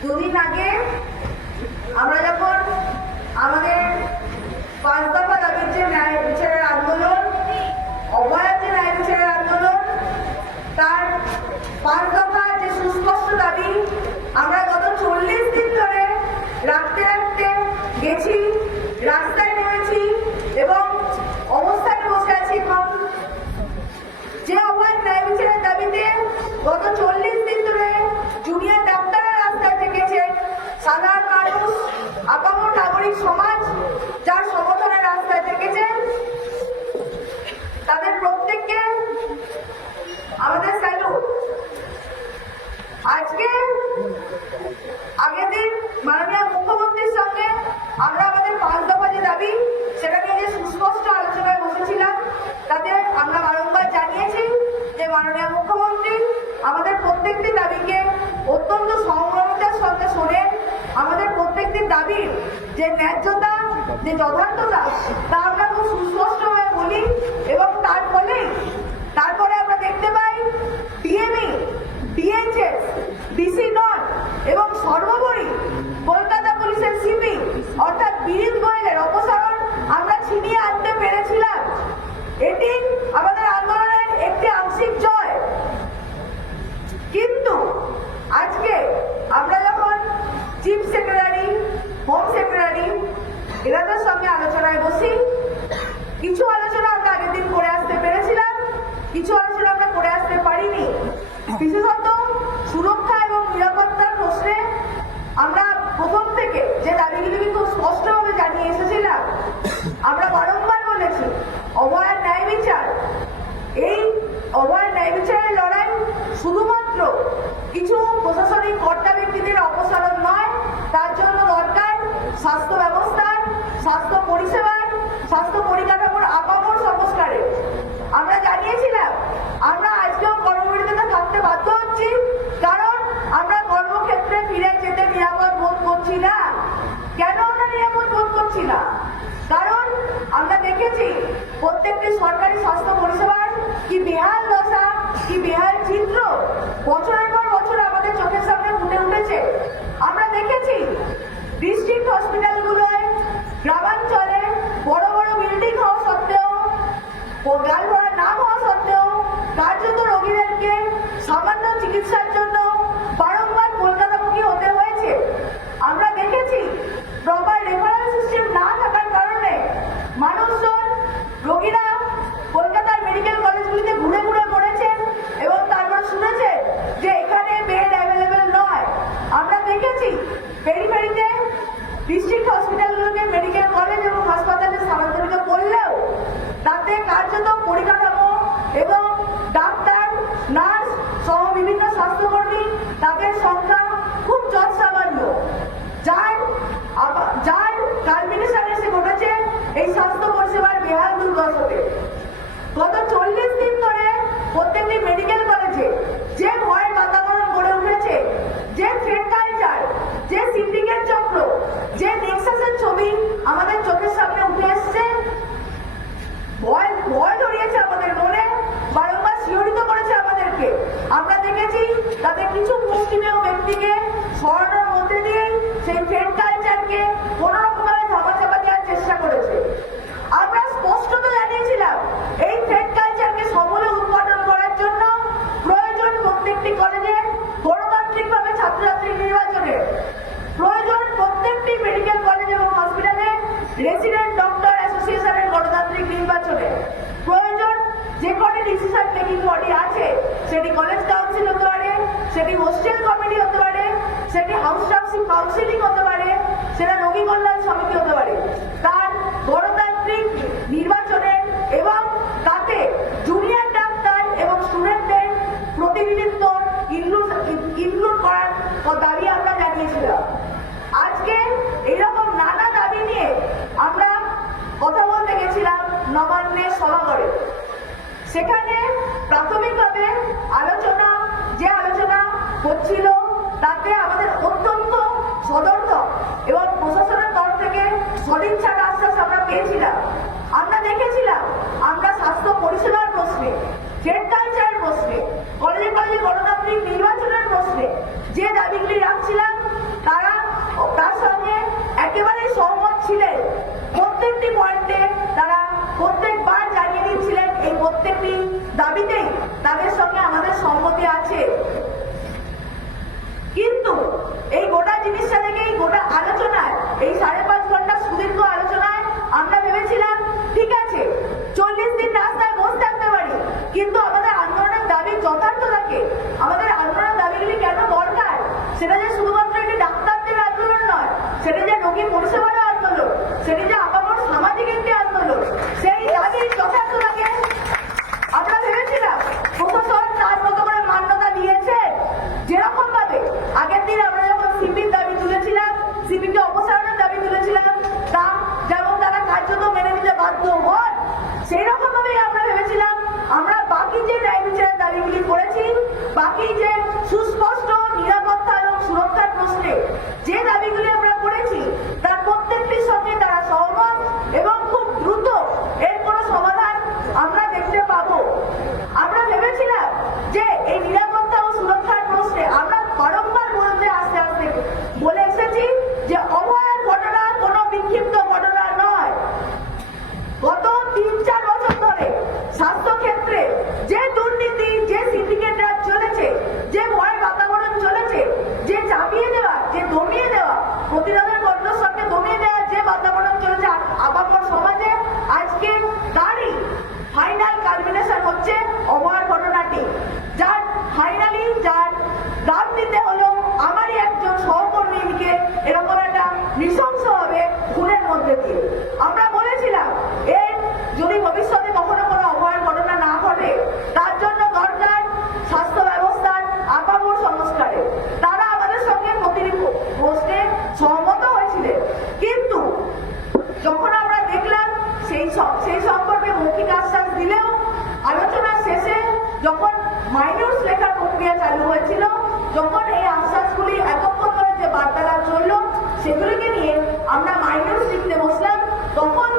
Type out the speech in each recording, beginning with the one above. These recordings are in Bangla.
দুদিন আগে আমরা যখন আমাদের পাঁচ দফা দাবির যে ন্যায় বিচারের আন্দোলন অভয়ার যে ন্যায় বিচারের আন্দোলন, তার পাঁচ দফা যে সুস্পষ্ট দাবি, আমরা গত চল্লিশ দিন ধরে রাখতে রাখতে গেছি, রাস্তায় নেমেছি এবং অবস্থানে বসে আছি এবং যে অভয় ন্যায় বিচারের দাবিতে গত চল্লিশ দিন ধরে জুনিয়র ডাক্তাররা রাস্তায় থেকেছেন সাধারণ মানুষ আপামর নাগরিক সমাজ যার সমর্থনে রাস্তায় থেকেছেন তাদের প্রত্যেককে আমাদের স্যালুট আজকে আগের দিন মাননীয় মুখ্যমন্ত্রীর সঙ্গে আমরা আমাদের পাঁচ দফা যে দাবি সেটা নিয়ে যে সুস্পষ্ট আলোচনায় বসেছিলাম তাতে আমরা বারংবার জানিয়েছি যে মাননীয় মুখ্যমন্ত্রী আমাদের প্রত্যেকটি দাবিকে অত্যন্ত সংগ্রামতার সঙ্গে শোনেন আমাদের প্রত্যেকটি দাবির যে ন্যায্যতা যে যথার্থতা তা আমরা খুব সুস্পষ্টভাবে বলি এবং তার ফলে তারপরে আমরা দেখতে পাই ডিএমই ডিএইচএস ডিসি নট এবং সর্বোপরি কলকাতা পুলিশের সিপি অর্থাৎ বিনীত গোয়েলের অপসারণ আমরা ছিনিয়ে আনতে পেরেছিলাম এটি আমাদের আন্দোলনের একটি আংশিক জয় কিন্তু আজকে আমরা যখন চিফ সেক্রেটারি হোম সেক্রেটারি এনাদের সঙ্গে আলোচনায় বসি। কিছু আলোচনা আমরা আগের দিন করে আসতে পেরেছিলাম, কিছু আলোচনা আমরা করে আসতে পারিনি। বিশেষত সুরক্ষা এবং নিরাপত্তার প্রশ্নে আমরা প্রথম থেকে যে দাবিগুলি খুব স্পষ্টভাবে জানিয়ে এসেছিলাম, আমরা বারংবার বলেছি অভয়ার ন্যায় বিচার। এই অভয় ন্যায় বিচারের লড়াই শুধুমাত্র কিছু প্রশাসনিক কর্তা ব্যক্তিদের অপসারণ নয়, তার জন্য দরকার স্বাস্থ্য ব্যবস্থার স্বাস্থ্য পরিষেবার, স্বাস্থ্য পরিকাঠামোর আপামর সংস্কারে। আমরা জানিয়েছিলাম, আমরা আজকেও কর্মবিরতিতে থাকতে বাধ্য হচ্ছি, কারণ আমরা কর্মক্ষেত্রে ফিরে যেতে নিরাপদ বোধ করছি না। কেন আমরা নিরাপদ বোধ করছি না? কারণ আমরা দেখেছি, প্রত্যেকটি সরকারি স্বাস্থ্য পরিষেবার কি বেহাল দশা, কি বেহাল চিত্র, বছরের পর বছর আমাদের চোখের সামনে ফুটে উঠেছে। আমরা দেখেছি ডিস্ট্রিক্ট হসপিটালগুলোয় গ্রামাঞ্চলে বড় বড় বিল্ডিং হওয়া সত্ত্বেও গাড়ি ভরা নাম হওয়া সত্ত্বেও কার্যত রোগীদেরকে সামান্য চিকিৎসার জন্য বারংবার কলকাতামুখী হতে হয়েছে আমরা দেখেছি প্রপার রেফারেল সিস্টেম না থাকার কারণে মানুষজন রোগীরা কলকাতার মেডিকেল কলেজগুলিতে ঘুরে ঘুরে পড়েছেন এবং তারপর শুনেছে যে এখানে বেড অ্যাভেলেবেল নয় আমরা দেখেছি পেরিফেরিতে ডিস্ট্রিক্ট হসপিটালগুলোকে মেডিকেল কলেজ এবং হাসপাতালে স্থানান্তরিত করলেও তাতে কার্যত পরিকাঠামো এবং ডাক্তার, নার্স সহ বিভিন্ন স্বাস্থ্যকর্মী তাদের সংখ্যা খুব জনসামান্য। যার যার কালমিনেশন এসে ঘটেছে এই স্বাস্থ্য পরিষেবার বেহাল দুর্গত গত চল্লিশ দিন ধরে প্রত্যেকটি মেডিকেল কলেজে যে ভয়ের বাতাবরণ গড়ে উঠেছে যে থ্রেড কালচার যে সিন্ডিকেট চক্র যে নেক্সাসের ছবি আমাদের চোখের সামনে উঠে এসছে ভয় ভয় ধরিয়েছে আমাদের মনে বারংবার শিহরিত করেছে আমাদেরকে আমরা দেখেছি তাদের কিছু মুষ্টিমেয় ব্যক্তিকে সরানোর মধ্যে দিয়ে সেই ট্রেড কালচারকে কোনো রকমভাবে ধামাচাপা দেওয়ার চেষ্টা করেছে আমরা স্পষ্টত জানিয়েছিলাম এই ট্রেড কালচারকে সমূলে উৎপাদন করার জন্য প্রয়োজন প্রত্যেকটি কলেজে গণতান্ত্রিকভাবে ছাত্রছাত্রী নির্বাচনের প্রয়োজন প্রত্যেকটি মেডিকেল কলেজ এবং হসপিটালে রেসিডেন্ট ডক্টর অ্যাসোসিয়েশনের গণতান্ত্রিক নির্বাচনে প্রয়োজন যে কটি ডিসিশন মেকিং বডি আছে সেটি কলেজ কাউন্সিল হতে পারে সেটি হোস্টেল কমিটি হতে পারে, সেটি হাউস স্টাফ কাউন্সিলিং হতে পারে, সেটা রোগী কল্যাণ সমিতি হতে পারে। তার গণতান্ত্রিক নির্বাচনের এবং তাতে জুনিয়র ডাক্তার এবং স্টুডেন্টদের প্রতিনিধিত্ব ইনক্লুড ইনক্লুড করার দাবি আমরা জানিয়েছিলাম। আজকে এরকম নানা দাবি নিয়ে আমরা কথা বলতে গেছিলাম নবান্নের সভাঘরে। সেখানে প্রাথমিকভাবে আলোচনা, যে আলোচনা হচ্ছিল তাতে আমাদের অত্যন্ত সদর্থক এবং প্রশাসনের তরফ থেকে সদিচ্ছার আশ্বাস আমরা পেয়েছিলাম। আমরা দেখেছিলাম, আমরা স্বাস্থ্য পরিষেবার প্রশ্নে হেড প্রশ্নে কলেজে কলেজে গণতান্ত্রিক নির্বাচনের প্রশ্নে যে দাবিগুলি রাখছিলাম, তারা তার সঙ্গে একেবারেই সহমত ছিলেন। প্রত্যেকটি পয়েন্টে তারা প্রত্যেকবার জানিয়ে দিচ্ছিলেন, এই প্রত্যেকটি দাবিতেই তাদের সঙ্গে আমাদের সম্মতি আছে। কিন্তু এই গোটা জিনিসটা থেকে, এই গোটা আলোচনায়, এই সাড়ে পাঁচ ঘণ্টা সুদীর্ঘ আলোচনায় আমরা ভেবেছিলাম, ঠিক আছে, চল্লিশ দিন রাস্তায় বসে থাকতে পারি, কিন্তু আমাদের আন্দোলনের দাবি যথার্থতাকে আমাদের আন্দোলনের দাবিগুলি কেন দরকার? সেটা যে শুধুমাত্র একটি ডাক্তারদের আন্দোলন নয়, সেটা যে রোগী পরিষেবার আন্দোলন, সেটা যে আপামর সামাজিক একটি আন্দোলন সেই দাবির যথার্থতাকে আমরা ভেবেছিলাম প্রশাসন তার মতো করে মান্যতা দিয়েছে যেরকম ভাবে আগের দিন আমরা যখন সিপির দাবি তুলেছিলাম সিপিকে অপসারণের দাবি তুলেছিলাম তা যেমন তারা কার্যত মেনে নিতে বাধ্য হন সেই রকম ভাবেই আমরা ভেবেছিলাম আমরা বাকি যে ন্যায় দাবিগুলি করেছি, বাকি যে সুস্পষ্ট নিরাপত্তা এবং সুরক্ষার প্রশ্নে যে দাবিগুলি আমরা করেছি তার প্রত্যেকটির সঙ্গে তারা সহমত এবং খুব দ্রুত এর কোনো সমাধান আমরা দেখতে পাবো আমরা ভেবেছিলাম যে এই নিরাপত্তা ও সুরক্ষার প্রশ্নে আমরা বারংবার বলতে আস্তে আস্তে বলে এসেছি যে অভয়ার ঘটনা কোনো বিক্ষিপ্ত ঘটনা নয় গত তিন চার বছর ধরে স্বাস্থ্য ক্ষেত্রে যে দুর্নীতি যে সিন্ডিকেট রাজ চলেছে যে ভয় বাতাবরণ চলেছে যে চাপিয়ে দেওয়া যে দমিয়ে দেওয়া প্রতিরোধের কণ্ঠস্বরকে দমিয়ে দেওয়া যে বাতাবরণ চলেছে আ- আপামর সমাজে তারই ফাইনাল কালমিনেশন হচ্ছে অভয়ার ঘটনাটি যার ফাইনালি যার দাম দিতে হলো আমারই একজন সহকর্মীকে এরকম একটা নৃশংসভাবে খুনের মধ্যে দিয়ে আমরা বলেছিলাম এর যদি ভবিষ্যতে কখনো কোনো অভয়ের ঘটনা না ঘটে তার জন্য দরকার স্বাস্থ্য ব্যবস্থার আপামর সংস্কারে তারা আমাদের সঙ্গে প্রতিটি পোস্টে সহমত হয়েছিলেন কিন্তু যখন আমরা দেখলাম সেই সম- সেই সম্পর্কে মৌখিক আশ্বাস দিলেও আলোচনার শেষে যখন মাইনর্স লেখার প্রক্রিয়া চালু হয়েছিল, যখন এই আশ্বাসগুলি এতক্ষণ করে যে বার্তালাপ চলল, সেগুলিকে নিয়ে আমরা মাইনর্স লিখতে বসলাম। তখন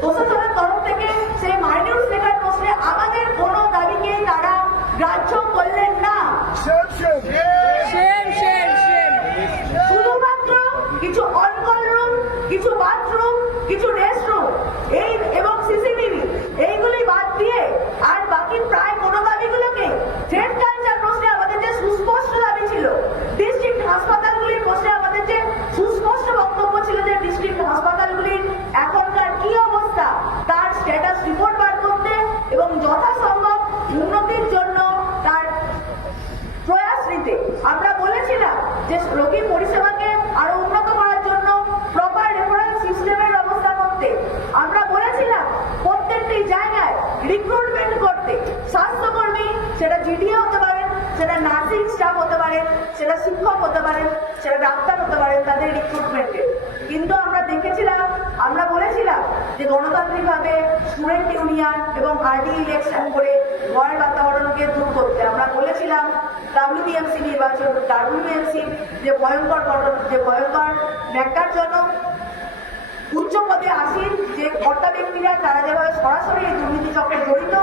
প্রশাসনের তরফ থেকে সেই মাইনর্স লেখার প্রশ্নে আমাদের কোনো দাবিকে তারা গ্রাহ্য করলেন না Shame, shame. Shame, shame, shame. শুধুমাত্র কিছু অনকল রুম কিছু বাথরুম কিছু রেস্টরুম এই এবং সিসিটিভি এইগুলি বাদ দিয়ে আর বাকি প্রায় কোনো দাবিগুলোকে থ্রেড কালচার প্রশ্নে আমাদের যে সুস্পষ্ট দাবি ছিল ডিস্ট্রিক্ট হাসপাতালগুলির প্রশ্নে আমাদের যে সুস্পষ্ট বক্তব্য ছিল যে ডিস্ট্রিক্ট হাসপাতালগুলির এখনকার কি অবস্থা তার স্ট্যাটাস রিপোর্ট বার করতে এবং যথাসম্ভব উন্নতির জন্য তার প্রয়াস নিতে আমরা বলেছিলাম যে রোগী পরিষেবাকে আরও উন্নত করার জন্য প্রপার রেফারেন্স সিস্টেমের ব্যবস্থা করতে। আমরা বলেছিলাম, প্রত্যেকটি জায়গায় রিক্রুটমেন্ট করতে। স্বাস্থ্যকর্মী, সেটা জিডিও হতে পারেন, সেটা নার্সিং স্টাফ হতে পারেন, সেটা শিক্ষক হতে পারেন, সেটা ডাক্তার হতে পারেন, তাদের রিক্রুটমেন্টে কিন্তু আমরা দেখেছিলাম, আমরা বলেছিলাম যে গণতান্ত্রিকভাবে স্টুডেন্ট ইউনিয়ন এবং আরডি ইলেকশন করে ভয়ের বাতাবরণকে দূর করতে আমরা বলেছিলাম ডাব্লিউবিএমসি নির্বাচন ডাব্লিউবিএমসি যে ভয়ঙ্কর ঘটনা, যে ভয়ঙ্কর ন্যাক্কারজনক উচ্চ পদে আসীন যে কর্তা ব্যক্তিরা, তারা যেভাবে সরাসরি এই দুর্নীতি চক্রে জড়িত,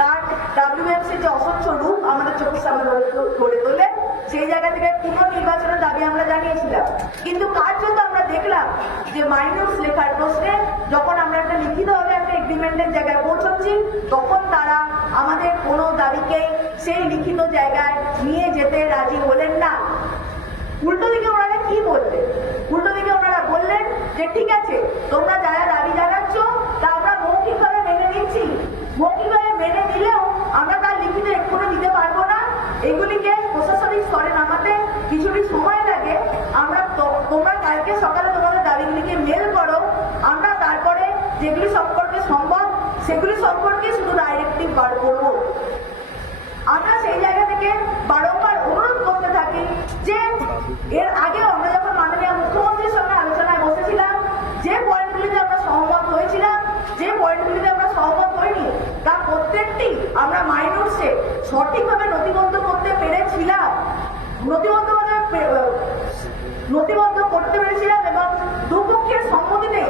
তার ডাব্লিউএমসির যে অস্বচ্ছ রূপ আমাদের চোখের সামনে গড়ে তোলে সেই জায়গা থেকে পুনর্নির্বাচনের দাবি আমরা জানিয়েছিলাম। কিন্তু কার্যত আমরা দেখলাম যে মাইনর্স লেখার প্রশ্নে যখন আমরা একটা লিখিতভাবে একটা এগ্রিমেন্টের জায়গায় পৌঁছচ্ছি, তখন তারা আমাদের কোনো দাবিকেই সেই লিখিত জায়গায় নিয়ে যেতে রাজি হলেন না। উল্টো দিকে ওনারা কি বললেন? উল্টো দিকে ওনারা বললেন যে, ঠিক আছে, তোমরা যারা দাবি জানাচ্ছ, তা আমরা মৌখিকভাবে মেনে নিচ্ছি। মৌখিকভাবে মেনে নিলেও আমরা তার লিখিত এক্ষুনি দিতে পারব না। এগুলিকে প্রশাসনিক স্তরে নামাতে কিছুটি সময় লাগে। আমরা তোমরা কালকে সকালে তোমাদের মেল করো। আমরা তারপরে যেগুলি সম্পর্কে সম্ভব সেগুলি সম্পর্কে শুধু ডাইরেক্টিভ বার করব। আমরা সেই জায়গা থেকে বারংবার অনুরোধ করতে থাকি যে, এর আগে আমরা যখন মাননীয় মুখ্যমন্ত্রীর সঙ্গে আলোচনায় বসেছিলাম, যে পয়েন্টগুলিতে আমরা সহমত হয়েছিলাম, যে পয়েন্টগুলিতে আমরা সহমত হইনি, তা প্রত্যেকটি আমরা মাইনর্সে সঠিকভাবে নথিবদ্ধ করতে পেরেছিলাম। নথিবদ্ধ নথিবদ্ধ করতে পেরেছিলাম এবং দুপক্ষের সম্মতিতে,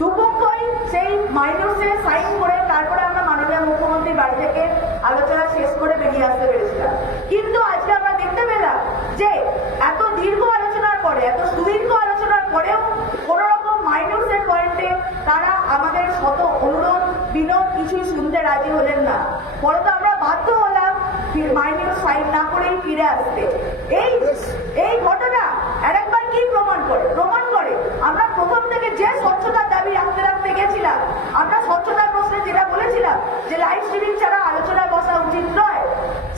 দুপক্ষই সেই মাইনর্সে সাইন করে তারপরে আমরা মাননীয় মুখ্যমন্ত্রীর বাড়ি থেকে আলোচনা শেষ করে বেরিয়ে আসতে পেরেছিলাম। কিন্তু আজকে আমরা দেখতে পেলাম যে, এত দীর্ঘ আলোচনার পরে, এত সুদীর্ঘ আলোচনার পরেও কোন রকম মাইনর্সের পয়েন্টে তারা আমাদের শত অনুরোধ, বিনোদ কিছুই শুনতে রাজি হলেন না। ফলত আমরা বাধ্য সাইন না করে ফিরে আসতে। এই এই ঘটনা আরেকবার কি প্রমাণ করে? প্রমাণ করে। আমরা প্রথম থেকে যে স্বচ্ছতার দাবি রাখতে রাখতে গেছিলাম, আমরা স্বচ্ছতার প্রশ্নে যেটা বলেছিলাম যে লাইভ স্ট্রিমিং ছাড়া আলোচনায় বসা উচিত নয়,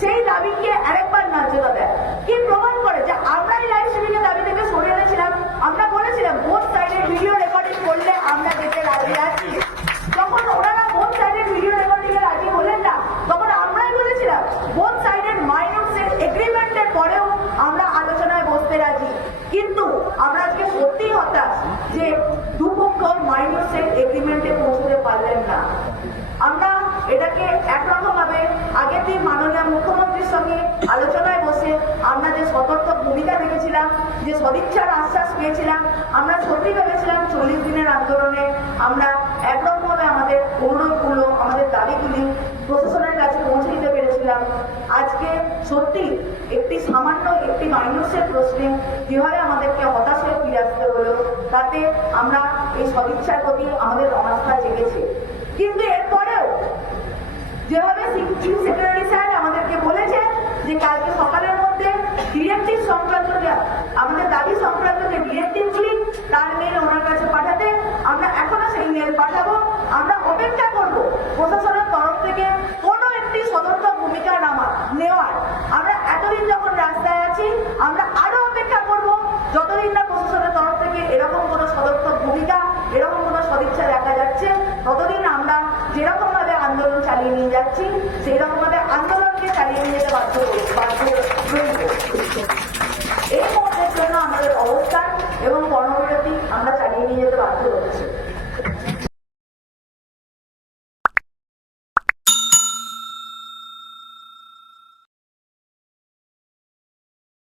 সেই দাবিকে আরেকবার ন্যায্যতা দেয়। কি প্রমাণ করে যে আমরা এই লাইভ স্ট্রিমিং এর দাবি থেকে সরে এনেছিলাম আমরা বলেছিলাম বোথ সাইডের ভিডিও রেকর্ডিং করলে আমরা যেতে রাজি আছি যখন ওনারা বোথ সাইডের ভিডিও রেকর্ডিং এ রাজি হলেন না তখন আমরাই বলেছিলাম বোথ সাইডের মাইনস এর এগ্রিমেন্টের পরেও আমরা আলোচনায় বসতে রাজি কিন্তু আমরা আজকে সত্যি হতাশ যে দুপক্ষ মাইনস এর এগ্রিমেন্টে পৌঁছতে পারলেন না। আমরা এটাকে একরকম ভাবে আগের দিন মাননীয় মুখ্যমন্ত্রীর সঙ্গে আলোচনায় বসে আমরা যে সতর্ক ভূমিকা রেখেছিলাম যে সদিচ্ছার আশ্বাস পেয়েছিলাম, আমরা সত্যি ভেবেছিলাম চল্লিশ দিনের আন্দোলনে আমরা একরকম আমাদের অনুরোধগুলো আমাদের দাবিগুলি প্রশাসনের কাছে পৌঁছে দিতে পেরেছিলাম। আজকে সত্যি একটি সামান্য, একটি মাইনসের প্রশ্নে যেভাবে আমাদেরকে হতাশ হয়ে ফিরে আসতে হলো, তাতে আমরা এই সদিচ্ছার প্রতি আমাদের অনাস্থা জেগেছে। কিন্তু এরপরেও যেভাবে চিফ সেক্রেটারি স্যার আমাদেরকে বলেছেন যে কালকে সকালের মধ্যে ডিরেক্টিভ সংক্রান্ত আমাদের দাবি সংক্রান্ত যে ডিরেক্টিভগুলি তার মেল ওনার কাছে পাঠাতে আমরা এখনও সেই মেল পাঠাবো। আমরা অপেক্ষা করব। প্রশাসনের তরফ থেকে কোনো একটি সতর্ক ভূমিকা নামা নেওয়ার। আমরা এতদিন যখন রাস্তায় আছি, আমরা আরও অপেক্ষা করব। যতদিন না প্রশাসনের তরফ থেকে এরকম কোনো সতর্ক ভূমিকা, এরকম কোনো সদিচ্ছা দেখা যাচ্ছে, ততদিন আমরা যেরকম ভাবে আন্দোলন চালিয়ে নিয়ে যাচ্ছি সেই রকম ভাবে আন্দোলনকে চালিয়ে নিয়ে যেতে বাধ্য বাধ্য এই মুহূর্তের জন্য আমাদের অবস্থান এবং কর্মবিরতি